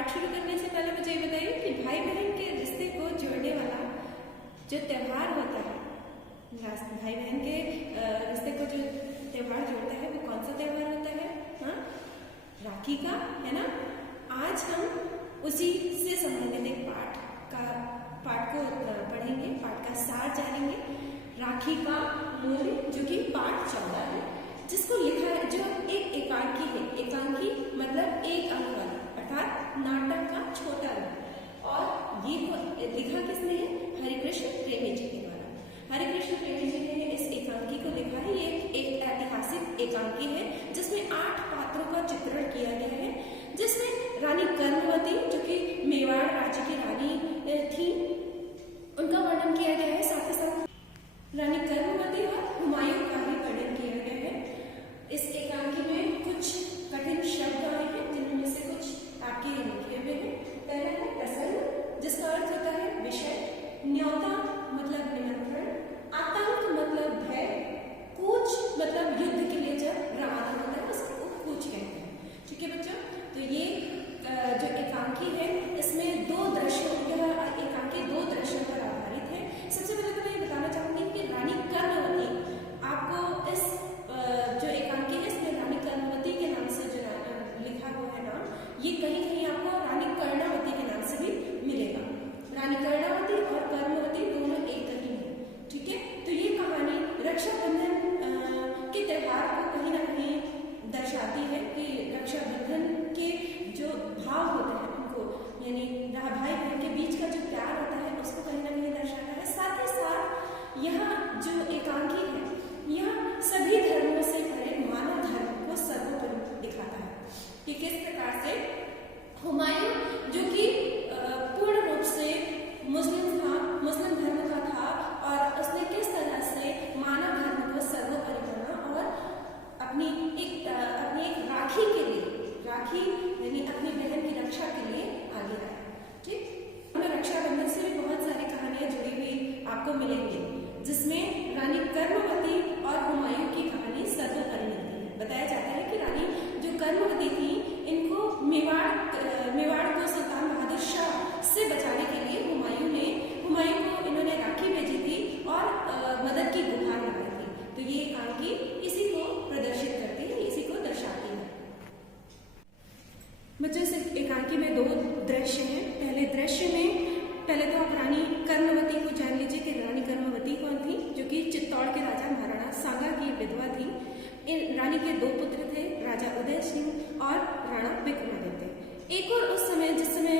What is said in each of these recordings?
पाठ शुरू करने से पहले मुझे ये बताइए कि भाई बहन के रिश्ते को जोड़ने वाला जो त्यौहार होता है, भाई बहन के रिश्ते को जो त्यौहार जोड़ता है वो कौन सा त्यौहार होता है? हाँ, राखी का, है ना। आज हम उसी से संबंधित एक पाठ को पढ़ेंगे, पाठ का सार जानेंगे। राखी का मूल, जो कि पाठ 14 है, जिसको लिखा है, जो एक एकांकी है। एकांकी मतलब एक अंक वाला, अर्थात नाटक का छोटा रूप। और ये लिखा किसने है? हरिकृष्ण प्रेमी जी के द्वारा। हरिकृष्ण प्रेमी जी ने इस एकांकी को लिखा है। ये एक ऐतिहासिक एकांकी है जिसमें 8 पात्रों का चित्रण किया गया है, जिसमें रानी कर्मवती, जो कि मेवाड़ राज्य की रानी थी, उनका वर्णन किया गया है। साथ ही साथ रानी कर्मवती और हुमायूं का भी वर्णन किया गया है। इस एकांकी में कुछ कठिन शब्द आए हैं, जिनमें से कुछ आपके लिखे हुए हैं। पहला है प्रसंग, जिसका अर्थ होता है विषय। न्योता मतलब निमंत्रण। आतंक मतलब भय। कूच मतलब युद्ध के लिए जब रवाना होता है उसको कूच कहते हैं। ठीक है बच्चों, तो ये जो एकांकी है इसमें 2 दृश्यों, यह एकांकी 2 दृश्यों पर आधारित है। सबसे पहले तो मैं ये बताना चाहूंगी कि रानी कर्मवती, आपको इस जो एकांकी है इसमें रानी कर्मवती के नाम से जो लिखा हुआ है नाम, ये कहीं कहीं आपको रानी कर्णावती के नाम से भी मिलेगा। रानी कर्णावती और कर्मवती दोनों एक ही है। ठीक है, तो ये कहानी रक्षाबंधन के त्योहार को कहीं ना कहीं दर्शाती है कि रक्षाबंधन के जो भाव होते हैं उनको, यानी भाई बहन के बीच का जो प्यार होता है उसको कहीं ना कहीं दर्शाता है। साथ ही साथ यह जो एकांकी है यह सभी धर्मों से भरे मानव धर्म को सर्वोपरि दिखाता है कि किस प्रकार से हुमायूं, जो कि पूर्ण रूप से मुस्लिम धर्म का था, और उसने किस तरह से मानव धर्म को सर्वोपरि माना और अपनी एक राखी के लिए, राखी यानी अपनी बहन की रक्षा के लिए आगे आया। ठीक, रक्षाबंधन से भी बहुत सारी कहानियां जुड़ी हुई आपको मिलेंगी, जिसमें रानी कर्मवती और हुमायूं की कहानी सर्वोपरि मिलती है। बताया जाता है कि रानी जो कर्मवती थी, इनको मेवाड़ को सुल्तान बहादुर शाह से बचाने के लिए हुमायूं को इन्होंने राखी भेजी थी और मदद की गुहार लगाई थी। तो ये एकांकी इसी को प्रदर्शित करती है, इसी को दर्शाती है। बच्चों, इस एकांकी में 2 दृश्य हैं। पहले तो आप रानी कर्मवती को जान लीजिए कि रानी कर्मवती कौन थी, जो कि चित्तौड़ के राजा महाराणा सांगा की विधवा थी। इन रानी के 2 पुत्र थे, राजा उदय सिंह और राणा विक्रमादित्य। एक और उस समय, जिस समय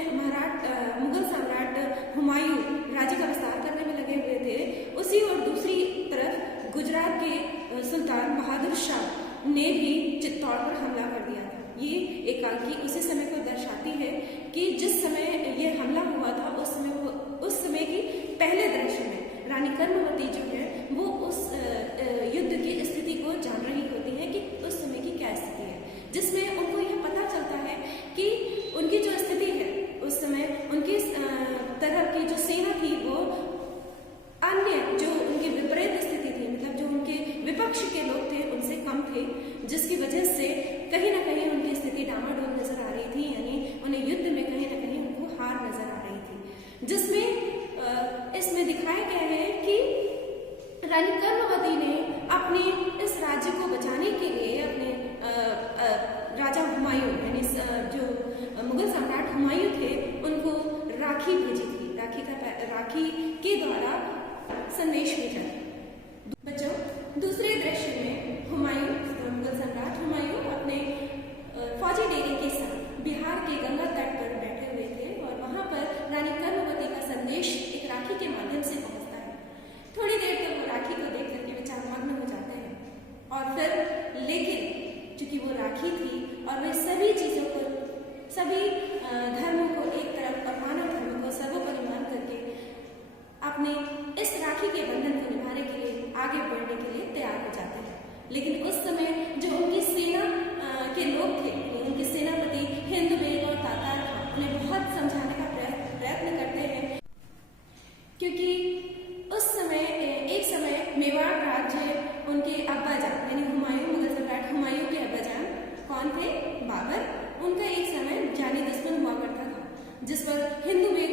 मुगल सम्राट हुमायूं राज्य का विस्तार करने में लगे हुए थे, उसी और दूसरी तरफ गुजरात के सुल्तान बहादुर शाह ने भी चित्तौड़ पर हमला कर दिया था। ये एकांकी उसी समय को दर्शाती है कि जिस समय ये हमला हुआ था उस समय की पहले दृश्य में रानी कर्मवती जो है वो उस युद्ध की स्थिति को जान रही होती है कि उस समय की क्या स्थिति है, जिसमें उनको यह पता चलता है कि उनकी जो स्थिति है उस समय, उनकी तरफ की जो सेना थी वो अन्य जो उनकी विपरीत स्थिति थी, मतलब जो उनके विपक्ष के लोग थे उनसे कम थे, जिसकी वजह से कहीं ना कहीं उनकी स्थिति डामाडोल नजर आ रही थी, यानी उन्हें युद्ध में कहीं ना कहीं उनको हार नजर आ रही थी। जिसमें इसमें दिखाया गया है कि रानी कर्मवती ने अपने इस राज्य को बचाने के लिए अपने राजा हुमायूं, यानी जो मुगल सम्राट हुमायूं थे, उनको राखी भेजी थी। राखी के द्वारा संदेश भेजा। बच्चों, दूसरे दृश्य में मुगल सम्राट हुमायूं अपने फौजी डेरे के साथ बिहार के गंगा तट पर बैठे हुए थे और वहां पर रानी कर्मवती का संदेश एक राखी के माध्यम से पहुंचता है। थोड़ी देर तक वो राखी को देख करके विचार मग्न हो जाते हैं और फिर, लेकिन चूंकि वो राखी थी और वे सभी चीजों को, सभी धर्मों को एक तरफ और मानव धर्म को सर्वोपरि मान करके अपने इस राखी के बंधन को निभाने के लिए, आगे बढ़ने के लिए तैयार हो जाते हैं। लेकिन उस समय जो उनकी सेना के लोग थे, उनके सेनापति हिंदुबेग और तातार खां, उन्हें बहुत समझाने का प्रयत्न करते हैं, क्योंकि उस समय एक समय मेवाड़ राज्य उनके अब्बाजान, यानी हुमायूं, मुगल सम्राट हुमायूं के अब्बाजान कौन थे? बाबर। उनका एक समय जानी दुश्मन हुआ करता था जिस पर हिंदू वेद